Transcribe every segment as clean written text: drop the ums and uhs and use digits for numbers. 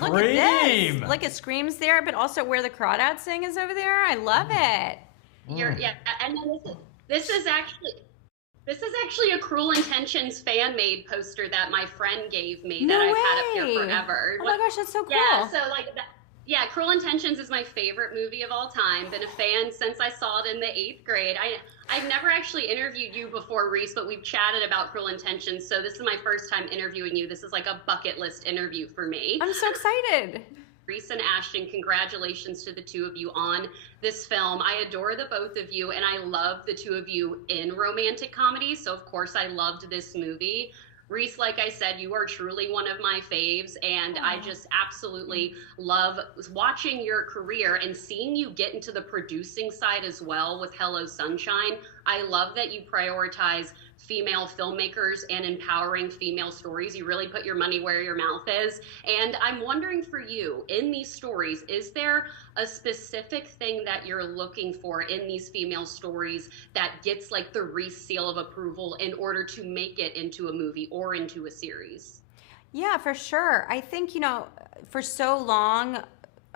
Look at Scream! this. Look at Scream's there, but also Where the Crawdads Sing is over there. I love it. Yeah, and then this is actually this is actually a Cruel Intentions fan made poster that my friend gave me No that I've way. had up here forever. Oh my gosh, that's so cool. Yeah, so like that. Yeah, Cruel Intentions is my favorite movie of all time. Been a fan since I saw it in the 8th grade. I've never actually interviewed you before, Reese, but we've chatted about Cruel Intentions. So this is my first time interviewing you. This is like a bucket list interview for me. I'm so excited. Reese and Ashton, congratulations to the two of you on this film. I adore the both of you, and I love the two of you in romantic comedies. So, of course, I loved this movie. Reese, like I said, you are truly one of my faves, and I just absolutely love watching your career and seeing you get into the producing side as well with Hello Sunshine. I love that you prioritize female filmmakers and empowering female stories. You really put your money where your mouth is. And I'm wondering for you, in these stories, is there a specific thing that you're looking for in these female stories that gets like the Reese seal of approval in order to make it into a movie or into a series? Yeah, for sure. I think, for so long,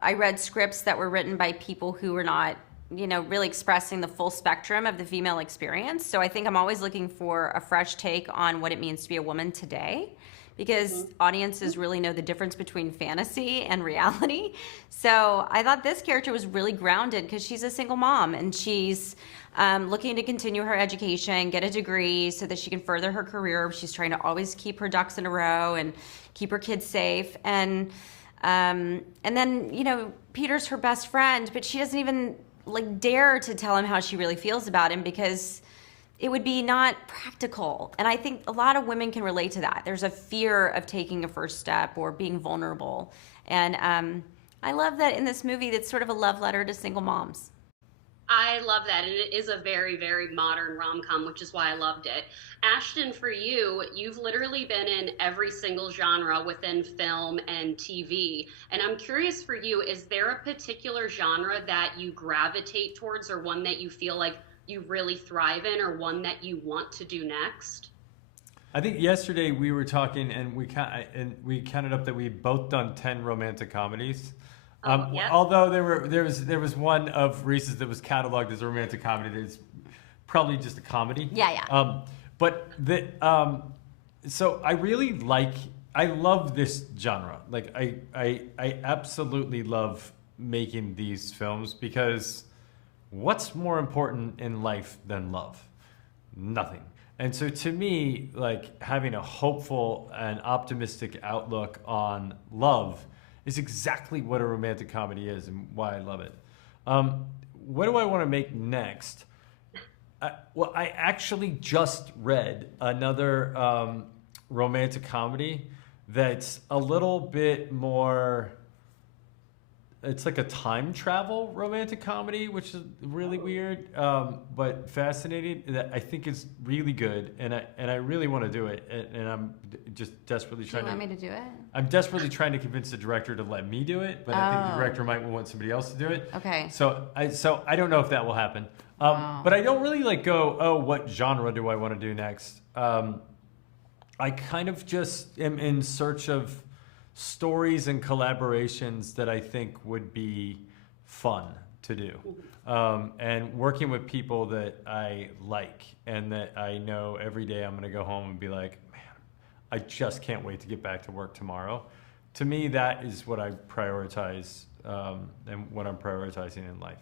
I read scripts that were written by people who were not really expressing the full spectrum of the female experience. So I think I'm always looking for a fresh take on what it means to be a woman today, because audiences really know the difference between fantasy and reality. So I thought this character was really grounded because she's a single mom and she's looking to continue her education, get a degree so that she can further her career. She's trying to always keep her ducks in a row and keep her kids safe. And then, Peter's her best friend, but she doesn't even dare to tell him how she really feels about him because it would be not practical. And I think a lot of women can relate to that. There's a fear of taking a first step or being vulnerable. And I love that in this movie, that's sort of a love letter to single moms. I love that, and it is a very, very modern rom-com, which is why I loved it. Ashton, for you, you've literally been in every single genre within film and TV, and I'm curious for you, is there a particular genre that you gravitate towards or one that you feel like you really thrive in or one that you want to do next? I think yesterday we were talking and we counted up that we had both done 10 romantic comedies. Yep. Although there was one of Reese's that was cataloged as a romantic comedy that's probably just a comedy. Yeah. So I love this genre. Like I absolutely love making these films because what's more important in life than love? Nothing. And so to me, like having a hopeful and optimistic outlook on love is exactly what a romantic comedy is and why I love it. What do I want to make next? I actually just read another romantic comedy that's a little bit more, it's like a time travel romantic comedy, which is really weird, but fascinating. That I think is really good, and I really want to do it, and I'm just desperately trying Do you want me to do it? I'm desperately trying to convince the director to let me do it, but I think the director might want somebody else to do it. Okay. So I don't know if that will happen. But I don't really go, oh, what genre do I want to do next? I kind of just am in search of stories and collaborations that I think would be fun to do. And working with people that I like and that I know every day I'm going to go home and be like, man, I just can't wait to get back to work tomorrow. To me, that is what I prioritize and what I'm prioritizing in life.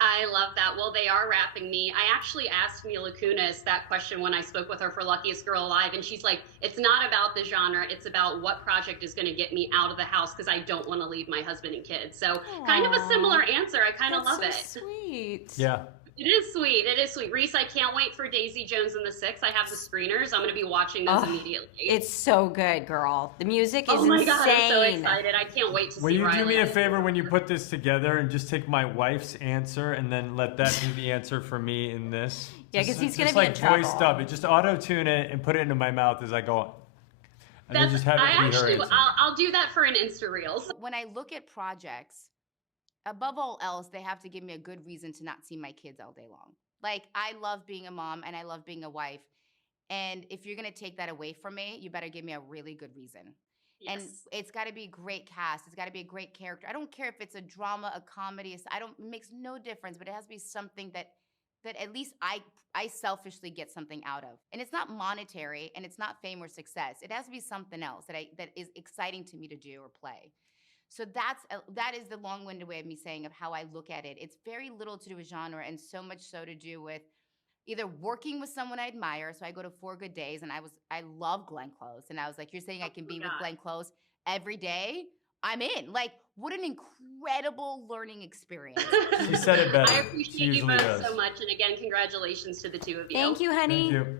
I love that. Well, they are wrapping me. I actually asked Mila Kunis that question when I spoke with her for Luckiest Girl Alive, and she's like, it's not about the genre, it's about what project is going to get me out of the house because I don't want to leave my husband and kids. So kind of a similar answer. I kind of love it. Sweet. Yeah. It is sweet. It is sweet. Reese, I can't wait for Daisy Jones and the Six. I have the screeners. I'm going to be watching those immediately. It's so good, girl. The music is oh my insane. God, I'm so excited. I can't wait to Will see you do me a Riley. favor when you put this together and just take my wife's answer and then let that be the answer for me in this? Yeah, because he's going to just be in like trouble. voice dub it. Just auto-tune it and put it into my mouth as I go. And then just have it I be her actually, answer. I'll do that for an Insta Reels. When I look at projects, above all else, they have to give me a good reason to not see my kids all day long. Like, I love being a mom and I love being a wife. And if you're going to take that away from me, you better give me a really good reason. And Yes. it's got to be a great cast. It's got to be a great character. I don't care if it's a drama, a comedy. It makes no difference, but it has to be something that at least I selfishly get something out of. And it's not monetary and it's not fame or success. It has to be something else that is exciting to me to do or play. So that is the long-winded way of me saying of how I look at it. It's very little to do with genre and so much so to do with either working with someone I admire. So I go to 4 Good Days and I love Glenn Close. And I was like, you're saying I can be with Glenn Close every day? I'm in. Like, what an incredible learning experience. She said it better. I She appreciate you usually both does. so much. And again, congratulations to the two of you. Thank you, honey. Thank you.